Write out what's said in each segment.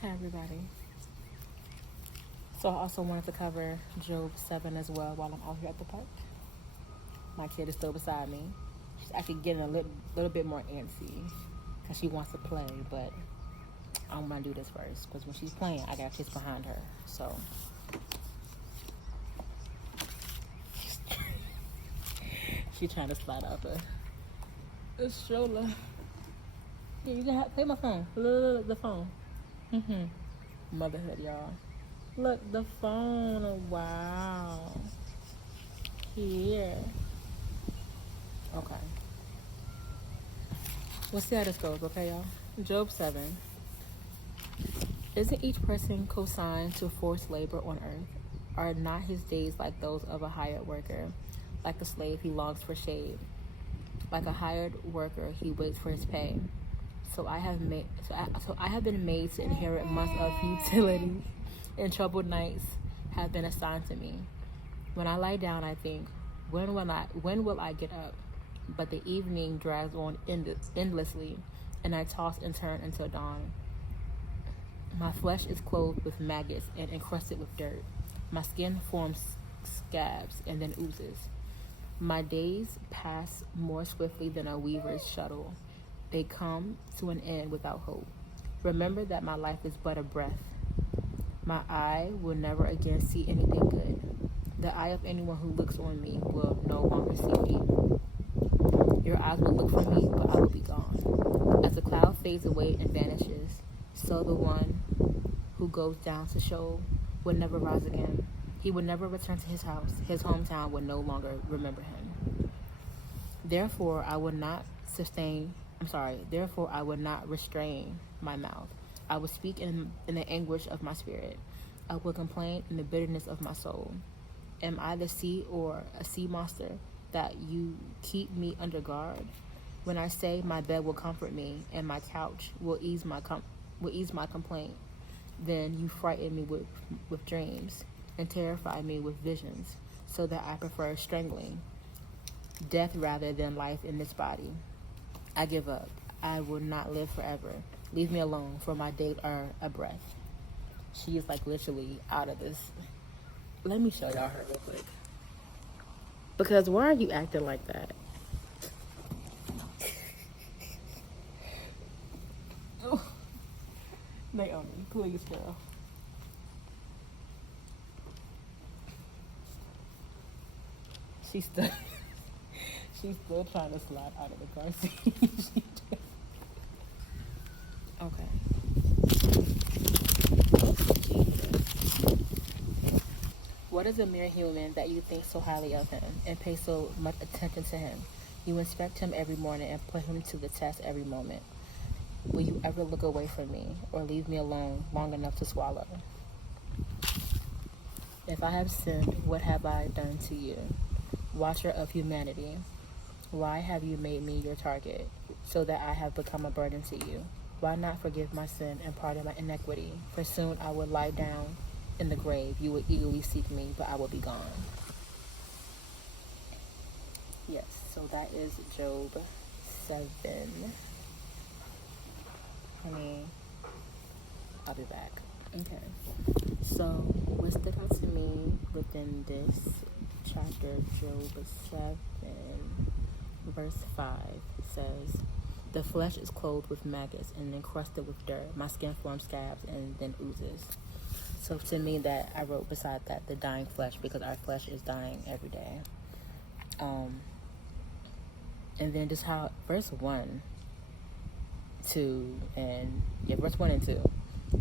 Hi, everybody. So I also wanted to cover Job 7 as well while I'm out here at the park. My kid is still beside me. She's actually getting a little bit more antsy because she wants to play, but I'm going to do this first because when she's playing, I got kids behind her. So she's trying to slide out the stroller. Yeah, you can play my phone. Look, the phone. Motherhood, y'all. Look, the phone. Oh, wow. Here. Okay. We'll see how this goes, okay, y'all? Job 7. Isn't each person co-signed to forced labor on earth? Are not his days like those of a hired worker? Like a slave, he longs for shade. Like a hired worker, he waits for his pay. So I have been made to inherit months of futility, and troubled nights have been assigned to me. When I lie down, I think, when will I get up? But the evening drags on endlessly, and I toss and turn until dawn. My flesh is clothed with maggots and encrusted with dirt. My skin forms scabs and then oozes. My days pass more swiftly than a weaver's shuttle. They come to an end without hope. Remember that my life is but a breath. My eye will never again see anything good. The eye of anyone who looks on me will no longer see me. Your eyes will look for me, but I will be gone. As the cloud fades away and vanishes, so the one who goes down to Sheol will never rise again. He will never return to his house. His hometown will no longer remember him. Therefore, I will not restrain my mouth. I will speak in the anguish of my spirit. I will complain in the bitterness of my soul. Am I the sea or a sea monster that you keep me under guard? When I say my bed will comfort me and my couch will ease my complaint, then you frighten me with dreams and terrify me with visions, so that I prefer strangling death rather than life in this body. I give up. I will not live forever. Leave me alone, for my days are a breath. She is like literally out of this. Let me show y'all her real quick. Because why are you acting like that? Naomi, please, girl. She's still, she's still trying to slide out of the car seat. Okay. What is a mere human that you think so highly of him and pay so much attention to him? You inspect him every morning and put him to the test every moment. Will you ever look away from me or leave me alone long enough to swallow? If I have sinned, what have I done to you? Watcher of humanity, why have you made me your target, so that I have become a burden to you? Why not forgive my sin and pardon my iniquity? For soon I will lie down in the grave. You will eagerly seek me, but I will be gone. Yes, so that is Job 7. Honey, I'll be back. Okay. So what stood out to me within this chapter, Job 7, verse 5 says, the flesh is clothed with maggots and encrusted with dirt. My skin forms scabs and then oozes. So to me, that I wrote beside that, the dying flesh, because our flesh is dying every day. And then just how verse 1, 2, and verse 1 and 2.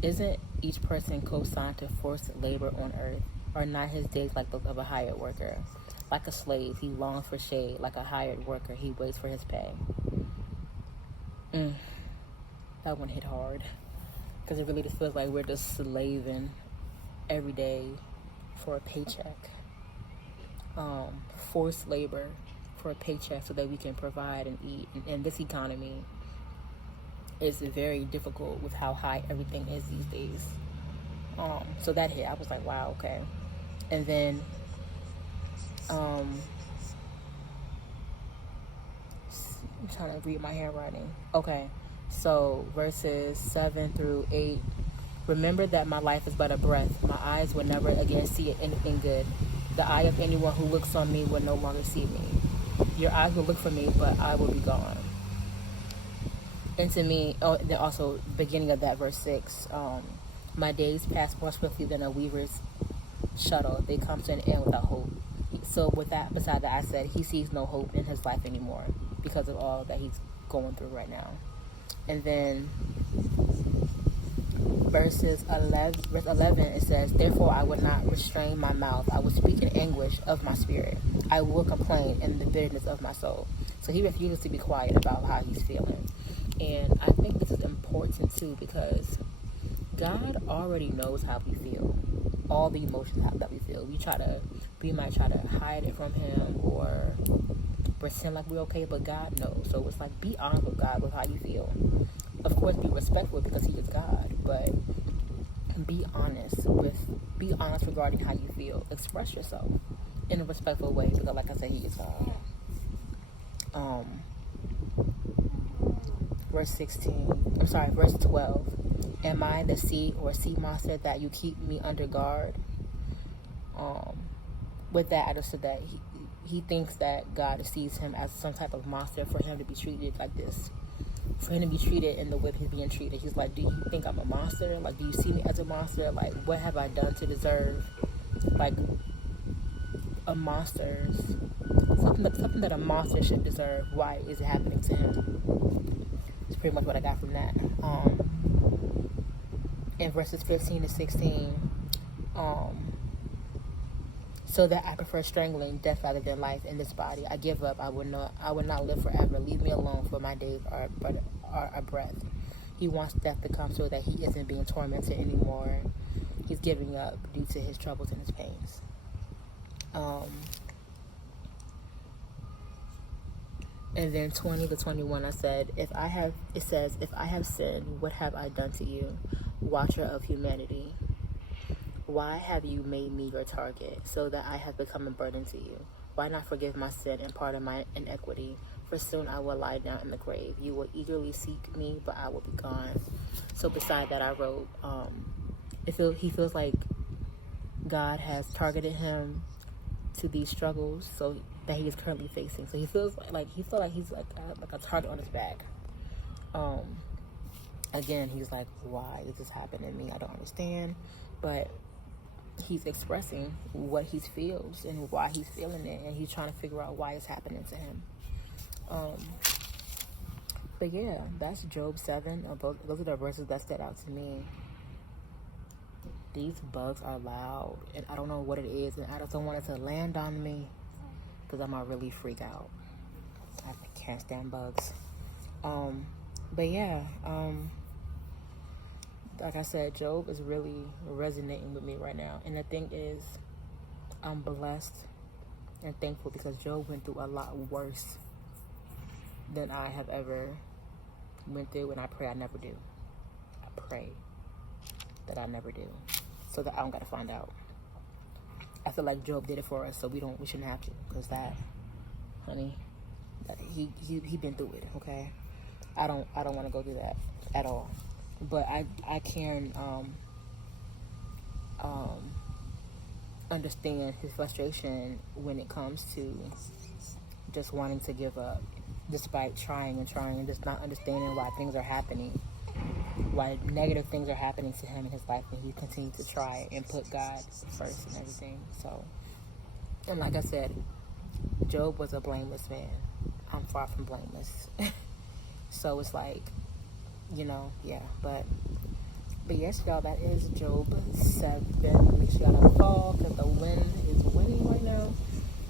Isn't each person co-signed to forced labor on earth? Are not his days like those of a hired worker? Like a slave, he longs for shade. Like a hired worker, he waits for his pay. That one hit hard. Because it really just feels like we're just slaving every day for a paycheck. Forced labor for a paycheck so that we can provide and eat. And this economy is very difficult with how high everything is these days. So that hit. I was like, wow, okay. And then I'm trying to read my handwriting. Okay, so verses 7 through 8 Remember that my life is but a breath. My eyes will never again see anything good. The eye of anyone who looks on me will no longer see me. Your eyes will look for me, but I will be gone. And to me, then also beginning of that verse 6, my days pass more swiftly than a weaver's shuttle. They come to an end without hope. So with that, beside that, I said he sees no hope in his life anymore because of all that he's going through right now. And then verse 11, it says, therefore I would not restrain my mouth. I will speak in anguish of my spirit. I will complain in the bitterness of my soul. So he refuses to be quiet about how he's feeling. And I think this is important too, because God already knows how we feel, all the emotions that we feel. We might try to hide it from him or pretend like we're okay, but God knows. So it's like, be honest with God with how you feel. Of course, be respectful because he is God, but be honest regarding how you feel. Express yourself in a respectful way, because like I said, he is God. Verse 12. Am I the sea or sea monster that you keep me under guard? With that, I understood that he thinks that God sees him as some type of monster for him to be treated like this. For him to be treated in the way he's being treated. He's like, do you think I'm a monster? Like, do you see me as a monster? Like, what have I done to deserve, like, a monster's, something that a monster should deserve? Why is it happening to him? It's pretty much what I got from that. In verses 15 to 16, so that I prefer strangling, death rather than life in this body. I give up. I would not live forever. Leave me alone, for my days are a breath. He wants death to come so that he isn't being tormented anymore. He's giving up due to his troubles and his pains. And then 20 to 21, it says, if I have sinned, what have I done to you, watcher of humanity? Why have you made me your target, so that I have become a burden to you? Why not forgive my sin and pardon my iniquity? For soon I will lie down in the grave. You will eagerly seek me, but I will be gone. So beside that, I wrote, he feels like God has targeted him to these struggles so that he is currently facing. So he feels like he's like a target on his back. Again, he's like, why is this happening to me? I don't understand. But he's expressing what he feels and why he's feeling it, and he's trying to figure out why it's happening to him. But yeah, that's Job 7. Those are the verses that stood out to me. These bugs are loud, and I don't know what it is, and I just don't want it to land on me, because I'm gonna really freak out. I can't stand bugs. But yeah, like I said, Job is really resonating with me right now. And the thing is, I'm blessed and thankful because Job went through a lot worse than I have ever went through, and I pray I never do. I pray that I never do, so that I don't gotta find out. I feel like Job did it for us, so we shouldn't have to, because that, honey, that he been through it. Okay, I don't want to go through that at all. But I can understand his frustration when it comes to just wanting to give up, despite trying and just not understanding why things are happening, why negative things are happening to him in his life, and he continues to try and put God first and everything. So, and like I said, Job was a blameless man. I'm far from blameless. So it's like, yeah, but yes, y'all, that is Job 7. Make sure y'all don't fall, because the wind is winning right now.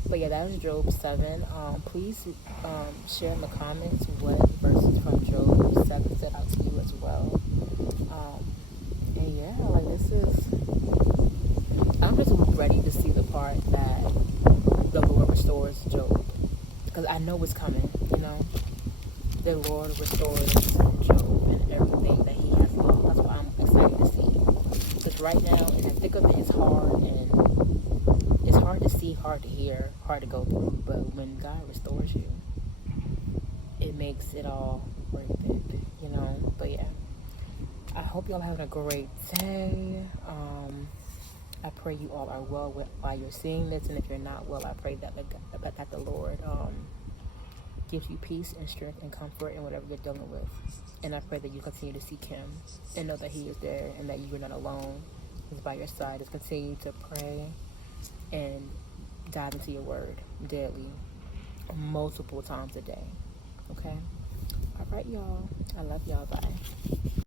But yeah, that is Job 7. Please share in the comments what verses from Job 7 stood out to you as well. And yeah, like, I'm just ready to see the part that the Lord restores Job, because I know it's coming. The Lord restores Job and everything that he has lost. That's what I'm excited to see. Because right now, in the thick of it, it's hard, and it's hard to see, hard to hear, hard to go through. But when God restores you, it makes it all worth it, But yeah, I hope y'all having a great day. I pray you all are well while you're seeing this, and if you're not well, I pray that the Lord gives you peace and strength and comfort in whatever you're dealing with. And I pray that you continue to seek Him and know that He is there and that you're not alone. He's by your side. Just continue to pray and dive into your word daily, multiple times a day. Okay? All right, y'all. I love y'all. Bye.